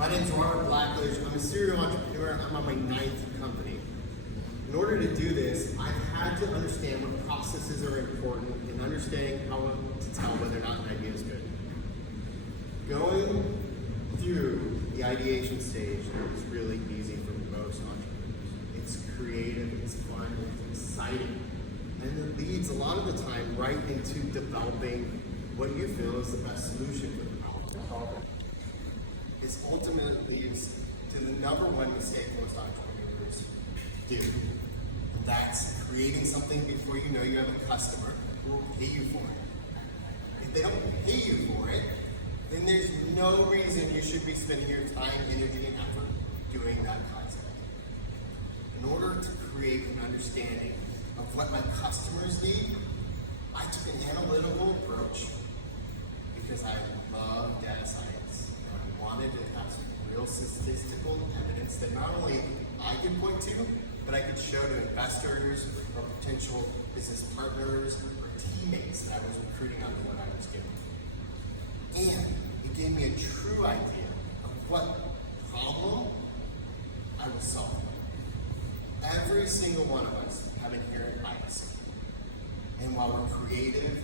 My name's Blacklidge. I'm a serial entrepreneur. I'm on my 9th company. In order to do this, I've had to understand what processes are important and understanding how to tell whether or not an idea is good. Going through the ideation stage is really easy for most entrepreneurs. It's creative, it's fun, it's exciting, and it leads a lot of the time right into developing what you feel is the best solution for the problem. This ultimately leads to the number one mistake most entrepreneurs do. And that's creating something before you know you have a customer who will pay you for it. If they don't pay you for it, then there's no reason you should be spending your time, energy, and effort doing that concept. In order to create an understanding of what my customers need, I took an analytical approach because I love data science. And I wanted to have some real statistical evidence that not only I could point to, but I could show to investors or potential business partners or teammates that I was recruiting on what I was doing. And it gave me a true idea of what problem I was solving. Every single one of us have inherent bias. And while we're creative,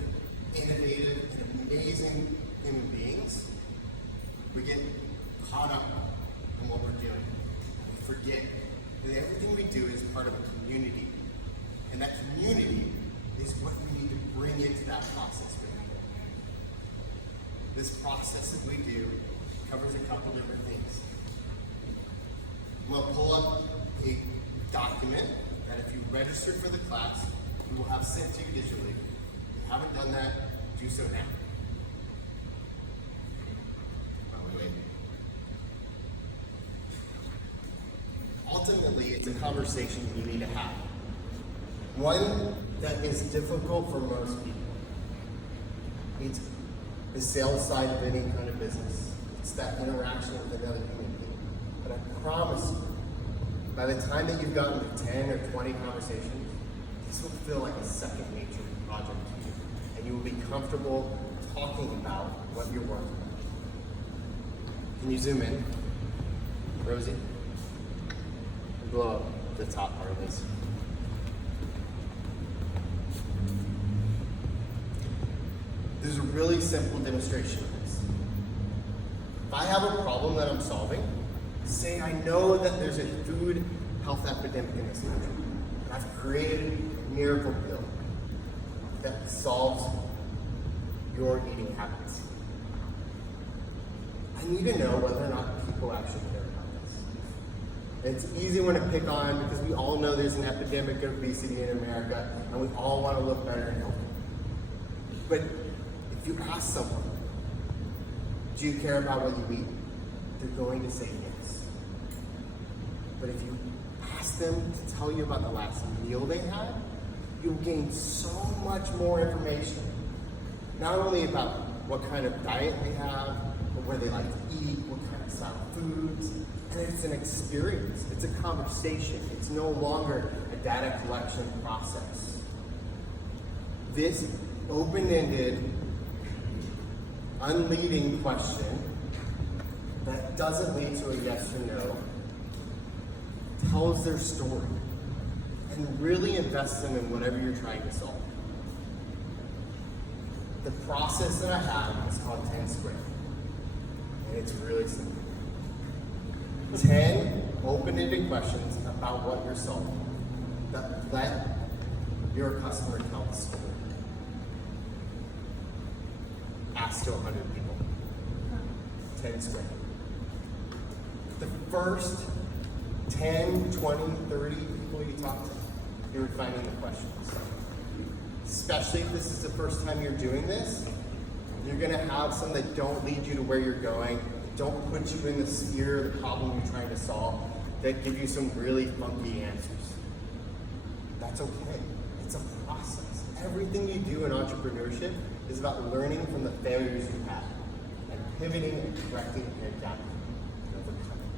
innovative, and amazing human beings, we get caught up in what we're doing. We forget that everything we do is part of a community. And that community is what we need to bring into that process. This process that we do covers a couple different things. I'm going to pull up a document that if you register for the class, we will have sent to you digitally. If you haven't done that, do so now. Wait. Ultimately, it's a conversation you need to have. One that is difficult for most people. It's the sales side of any kind of business. It's that interaction with another human being. But I promise you, by the time that you've gotten to 10 or 20 conversations, this will feel like a second nature project to you. And you will be comfortable talking about what you're working on. Can you zoom in? Rosie? Blow up the top part of this. There's a really simple demonstration of this. If I have a problem that I'm solving, say I know that there's a food health epidemic in this country, and I've created a miracle pill that solves your eating habits. I need to know whether or not people actually care about this. It's easy one to pick on because we all know there's an epidemic of obesity in America, and we all want to look better and healthy. But if you ask someone, do you care about what you eat? They're going to say yes. But if you ask them to tell you about the last meal they had, you'll gain so much more information. Not only about what kind of diet they have, but where they like to eat, what kind of style of foods. And it's an experience, it's a conversation. It's no longer a data collection process. This open-ended, unleading question that doesn't lead to a yes or no tells their story and really invests them in whatever you're trying to solve. The process that I have is called 10 squared, and it's really simple. 10 open-ended questions about what you're solving that let your customer tell the story. Ask to 100 people. 10 squared. The first 10, 20, 30 people you talk to, you're refining the questions. Especially if this is the first time you're doing this, you're going to have some that don't lead you to where you're going, don't put you in the sphere of the problem you're trying to solve, that give you some really funky answers. That's okay. It's a process. Everything you do in entrepreneurship is about learning from the failures you have and pivoting and correcting and adapting and overcoming.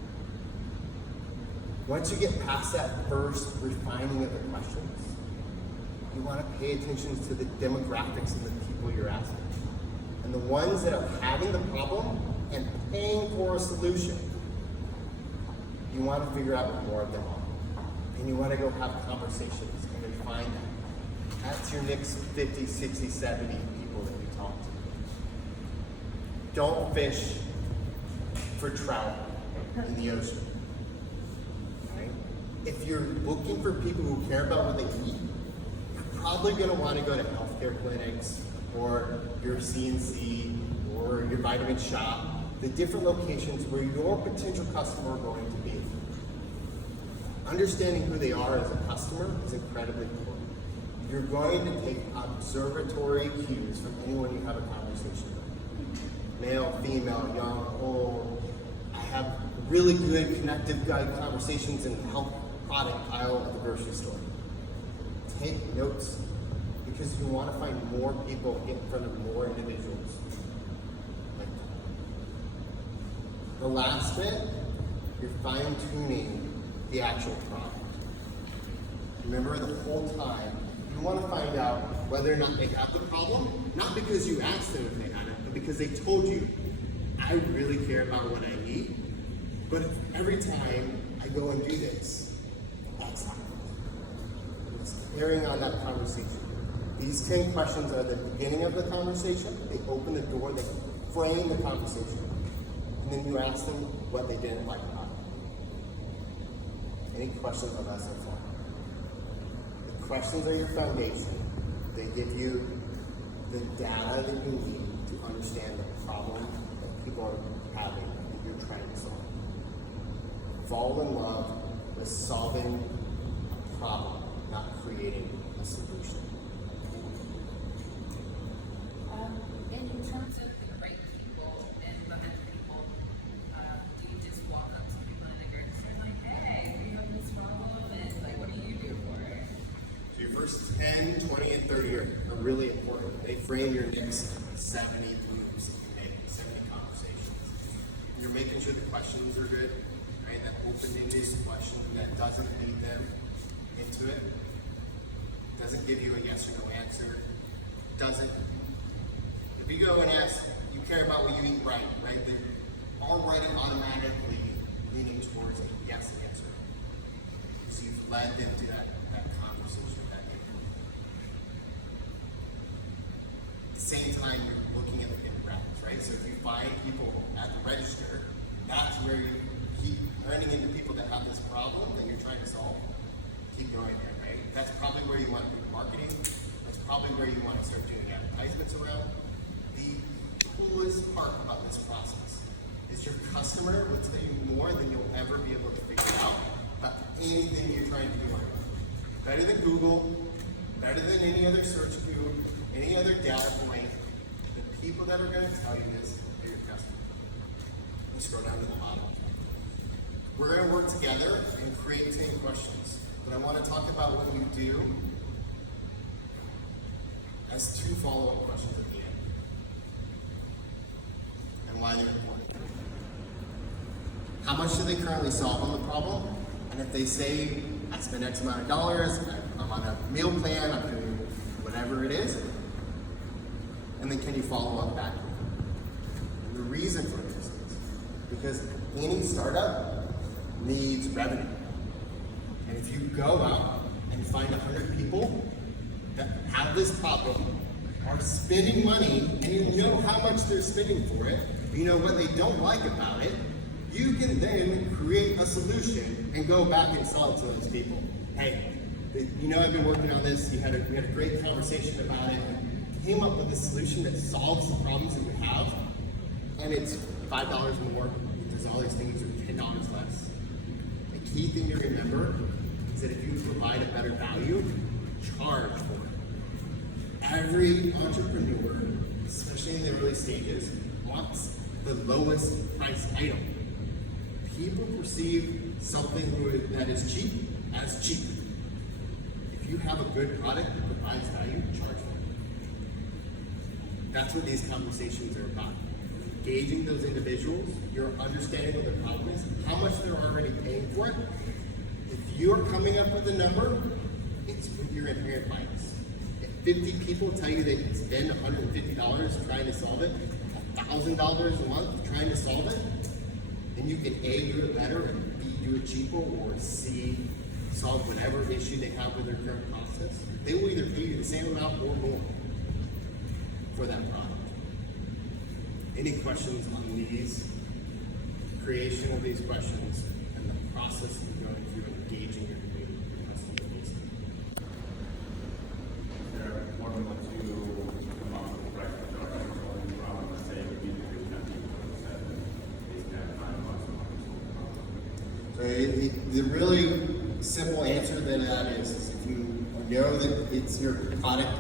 Once you get past that first refining of the questions, you want to pay attention to the demographics of the people you're asking. And the ones that are having the problem and paying for a solution you want to figure out what more of them are. And you want to go have conversations and then find that. That's your next 50, 60, 70 people that you talk to. Don't fish for trout in the ocean. Right? If you're looking for people who care about what they eat, you're probably going to want to go to healthcare clinics or your CNC or your vitamin shop, the different locations where your potential customer are going to be. Understanding who they are as a customer is incredibly important. You're going to take observatory cues from anyone you have a conversation with. Male, female, young, old. I have really good connective conversations in the health product aisle at the grocery store. Take notes because you want to find more people, get in front of more individuals like that. The last bit, you're fine-tuning the actual product. Remember, the whole time, you want to find out whether or not they have the problem, not because you asked them if they had it, but because they told you, I really care about what I eat, but every time I go and do this, that's not it. It's carrying on that conversation. These 10 questions are the beginning of the conversation. They open the door, they frame the conversation, and then you ask them what they didn't like about it. Any questions on that so far? The questions are your foundation. They give you the data that you need to understand the problem that people are having and you're trying to solve. Fall in love with solving a problem, not creating a solution. In terms of the right people and behind the people, do you just walk up to people in a group and like, hey, we have this problem, and like, what do you do for it? So your first 10, 20, and 30 are really important. They frame your next 70 moves you make, 70 conversations. You're making sure the questions are good, right? That open-ended question that doesn't lead them into it, doesn't give you a yes or no answer, doesn't. If you go and ask, you care about what you eat, right? They're already automatically leaning towards a yes answer. So you've led them to that conversation, that input. At the same time, you're looking at the demographics, right? So if you find people at the register, that's where you keep running into people that have this problem that you're trying to solve. Keep going there, right? That's probably where you want to do marketing. That's probably where you want to start doing advertisements around. The coolest part about this process is your customer will tell you more than you'll ever be able to figure out about anything you're trying to do online. Better than Google, better than any other search tool, any other data point. The people that are going to tell you this are your customers. Let's scroll down to the bottom. We're going to work together and create 10 questions. But I want to talk about what you do as 2 follow-up questions at the end. And why they're important. How much do they currently solve on the problem? And if they say, I spend X amount of dollars, I'm on a meal plan, I'm doing whatever it is, and then can you follow up back? And the reason for this is because any startup needs revenue. And if you go out and find 100 people that have this problem, are spending money, and you know how much they're spending for it, you know what they don't like about it, you can then create a solution and go back and sell it to those people. Hey, you know I've been working on this, we had a great conversation about it, and came up with a solution that solves the problems that you have, and it's $5 more, it does all these things for $10 less. The key thing to remember is that if you provide a better value, charge for it. Every entrepreneur, especially in the early stages, wants the lowest price item. People perceive something that is cheap as cheap. If you have a good product that provides value, charge for it. That's what these conversations are about. Engaging those individuals, you're understanding what their problem is, how much they're already paying for it. If you're coming up with a number, it's with your inherent bias. If 50 people tell you they can spend $150 trying to solve it, $1,000 a month trying to solve it, And you can A, do it better, and B, do it cheaper, or C, solve whatever issue they have with their current process. They will either pay you the same amount or more for that product. Any questions on these, creation of these questions, and the process of going through engaging your customer base? There more than what you come up with recommendation from, let's say, we need to do 10 people instead of these $9 So the really simple answer to that is if you know that it's your product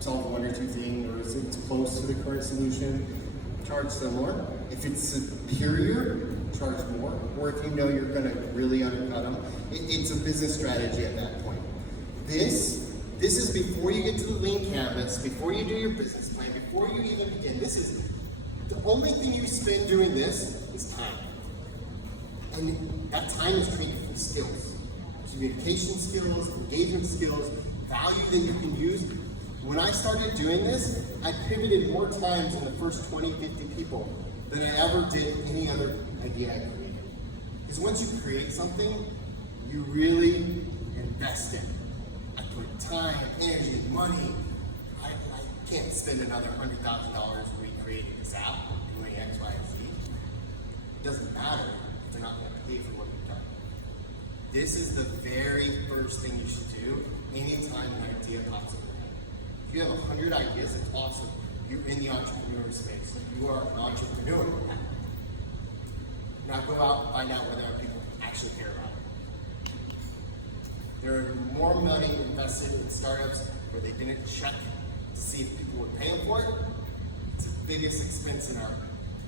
solves one or two things, or it's close to the current solution, charge similar. If it's superior, charge more. Or if you know you're going to really undercut them, it's a business strategy at that point. This is before you get to the lean canvas, before you do your business plan, before you even begin. This is the only thing you spend doing this is time. And that time is traded for skills. Communication skills, engagement skills, value that you can use. When I started doing this, I pivoted more times in the first 20, 50 people than I ever did any other idea I created. Because once you create something, you really invest in it. I put time, energy, money. I can't spend another $100,000 recreating this app, doing X, Y, and Z. It doesn't matter if they're not going to pay for what you've done. This is the very first thing you should do anytime an idea pops up. If you have 100 ideas, it's awesome. You're in the entrepreneur space. You are an entrepreneur. Now go out and find out whether people actually care about it. There are more money invested in startups where they didn't check to see if people were paying for it. It's the biggest expense in our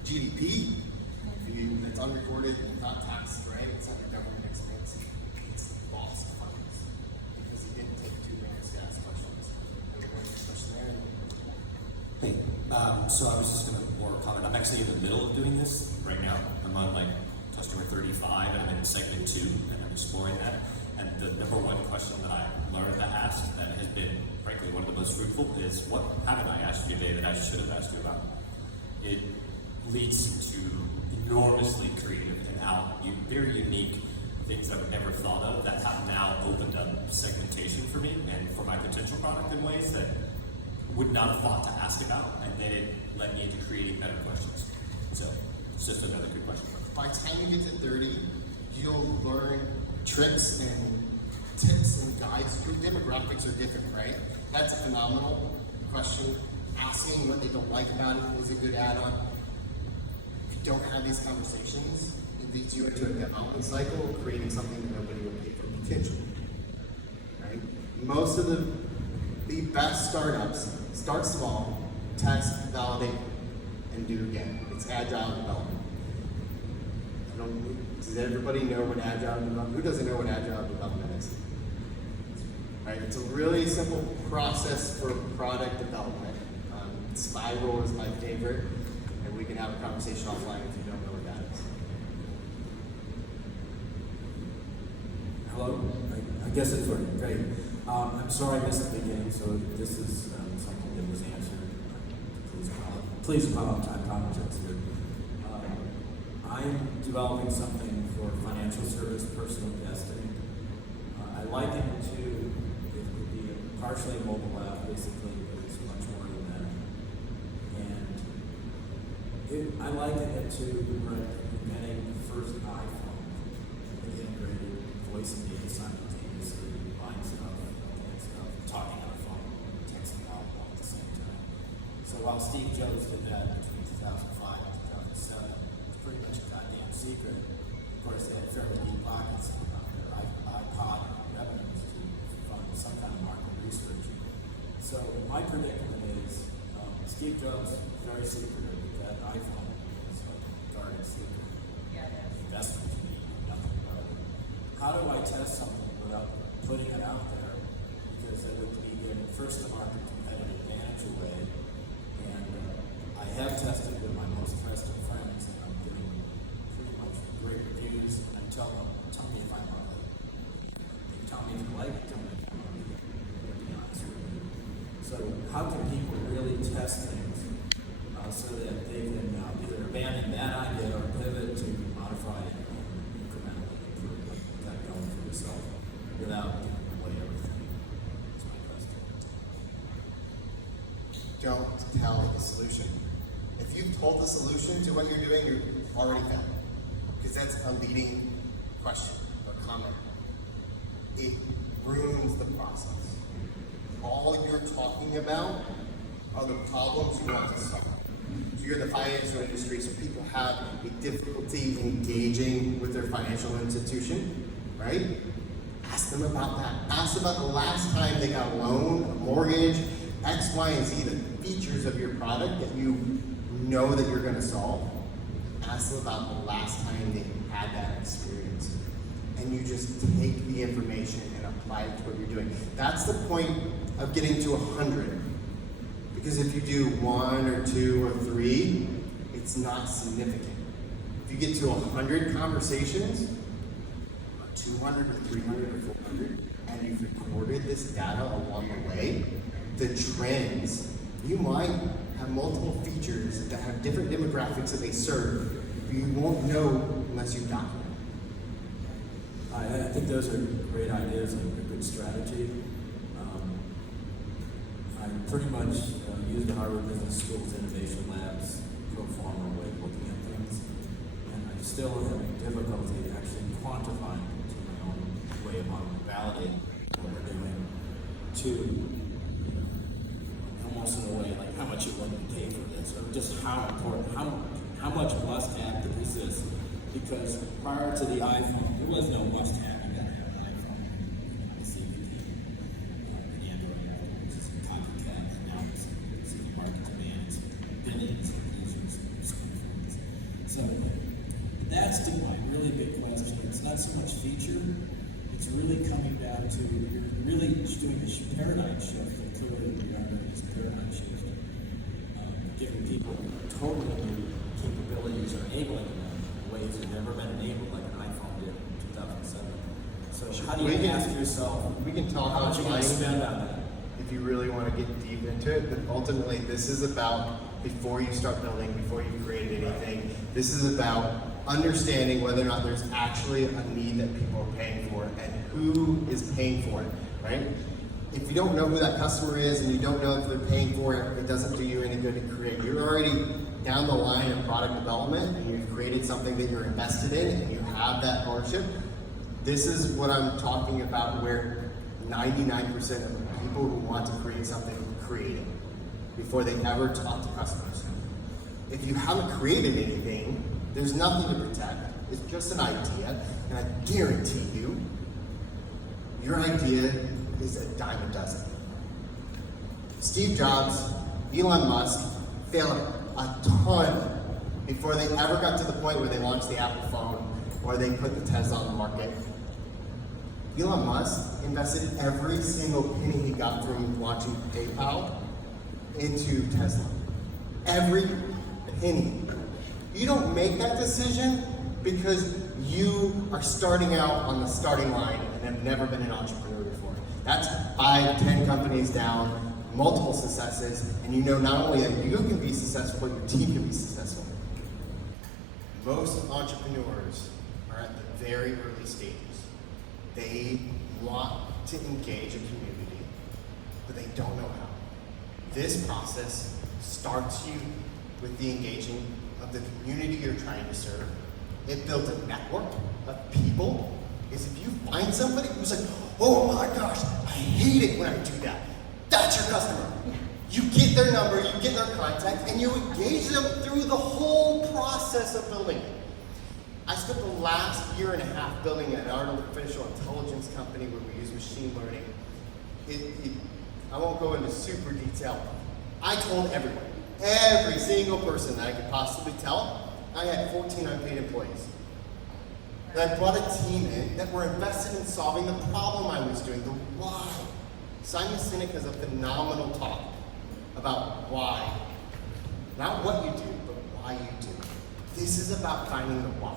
GDP. That's unrecorded and not taxed, right? It's not a government expense. It's lost funds because it didn't take 2 minutes to ask questions. Hey, so I was just going to more comment. I'm actually in the middle of doing this right now. I'm on like customer 35 and I'm in segment 2 and I'm exploring that. And the number one question that I learned to ask that has been, frankly, one of the most fruitful is, what haven't I asked you today that I should have asked you about? It leads to enormously creative and very unique things I would never thought of that have now opened up segmentation for me and for my potential product in ways that would not have thought to ask about, and then it led me into creating better questions. So it's just another good question. By the time you get to 30, you'll learn tricks and tips and guides. Your demographics are different, right? That's a phenomenal question. Asking what they don't like about it is a good add-on. If you don't have these conversations, it leads you into a development cycle of creating something that nobody will pay for potential. Right? Most of the best startups start small, test, validate, and do again. It's agile development. Does everybody know what agile development? Who doesn't know what agile development is? Right? It's a really simple process for product development. Spiral is my favorite, and we can have a conversation offline if you don't know what that is. Hello? I guess it's working. Great. I'm sorry I missed the beginning, so if this is something that was answered, please apologize. I apologize here. I'm developing something for financial service personal destiny. I liken it to, it would be partially a mobile app, basically, but it's much more than that. And I liken it to getting the first iPhone with integrated voice and data simultaneously, buying stuff, looking at stuff, talking on the phone, texting out all at the same time. So while Steve Jobs did that between 2005 and 2007, it's pretty much a goddamn secret. Of course, they had fairly deep pockets on their iPod revenues to fund some kind of market research. So my predicament is, Steve Jobs, very secretive with that iPhone, it's like a guarded secret. Yeah, it is. Investment to me, nothing about it. How do I test something without putting it out there? Because it would be in first the market competitive advantage away. And I have tested with my most trusted friends, and I'm getting pretty much great reviews. And I tell me if I'm ugly. They tell me if you like it, tell me if I'm ugly. To be honest with you. So how can people really test things so that they can either abandon that idea or pivot to modify told the solution to what you're doing, you're already failed. Because that's a leading question or comment. It ruins the process. All you're talking about are the problems you want to solve. So you're in the financial industry, so people have a difficulty engaging with their financial institution, right? Ask them about that. Ask about the last time they got a loan, a mortgage, X, Y, and Z, the features of your product that you know that you're going to solve. Ask them about the last time they had that experience. And you just take the information and apply it to what you're doing. That's the point of getting to 100. Because if you do 1 or 2 or 3, it's not significant. If you get to 100 conversations, or 200 or 300 or 400, and you've recorded this data along the way, the trends, you might have multiple features that have different demographics that they serve, but you won't know unless you document. I think those are great ideas and a good strategy. I pretty much use the Harvard Business School's Innovation Labs pro forma way of looking at things, and I still have difficulty actually quantifying to my own way of validating what we're doing to almost in a way like how much it would pay for this, or just how important, how much must-have is this? Because prior to the iPhone, there was no must-have. You gotta have an iPhone, a CVT, an Android, which is a copycat, and now it's in the market demands billions of users of smartphones. So that's the really big question. It's not so much feature, it's really coming down to, you're really doing this paradigm shift that clearly we are doing this paradigm shift, giving people totally new capabilities or enabling them in ways that have never been enabled, like an iPhone did in 2007. So how do you ask yourself, We can talk how much are you going to spend on that? if you really want to get deep into it, but ultimately this is about before you start building, before you create anything, this is about understanding whether or not there's actually a need that people are paying for and who is paying for it, right? If you don't know who that customer is and you don't know if they're paying for it, it doesn't do you any good to create. You're already down the line of product development and you've created something that you're invested in and you have that ownership. This is what I'm talking about, where 99% of the people who want to create something create it before they ever talk to customers. If you haven't created anything, there's nothing to protect. It's just an idea, and I guarantee you, your idea is a dime a dozen. Steve Jobs, Elon Musk failed a ton before they ever got to the point where they launched the Apple phone or they put the Tesla on the market. Elon Musk invested every single penny he got from launching PayPal into Tesla. Every penny. You don't make that decision because you are starting out on the starting line and have never been an entrepreneur before. That's 5, 10 companies down, multiple successes, and you know not only that you can be successful, but your team can be successful. Most entrepreneurs are at the very early stages. They want to engage a community, but they don't know how. This process starts you with the engaging of the community you're trying to serve. It builds a network of people. Because if you find somebody who's like, oh my gosh, I hate it when I do that. That's your customer. You get their number, you get their contact, and you engage them through the whole process of building it. I spent the last year and a half building an artificial intelligence company where we use machine learning. I won't go into super detail. I told everyone, every single person that I could possibly tell, I had 14 unpaid employees. And I brought a team in that were invested in solving the problem I was doing, the why. Simon Sinek has a phenomenal talk about why. Not what you do, but why you do. This is about finding the why.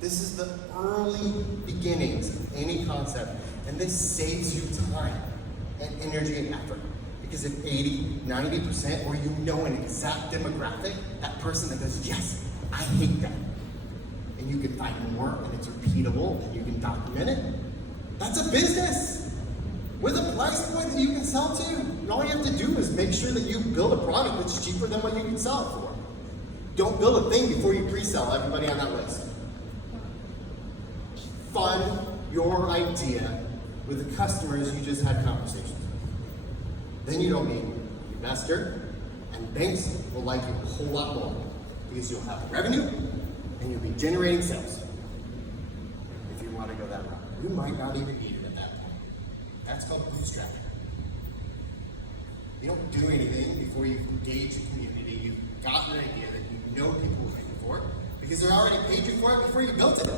This is the early beginnings of any concept, and this saves you time and energy and effort. Because if 80, 90%, or you know an exact demographic, that person that goes, yes, I hate that, and you can find more, and it's repeatable, and you can document it, that's a business with a price point that you can sell to. And all you have to do is make sure that you build a product that's cheaper than what you can sell it for. Don't build a thing before you pre-sell everybody on that list. Fund your idea with the customers you just had conversations with. Then you don't need an investor, and banks will like you a whole lot more because you'll have revenue and you'll be generating sales. If you want to go that route, you might not even need it at that point. That's called bootstrapping. You don't do anything before you engage a community. You've got an idea that you know people will pay you for because they already paid you for it before you built it.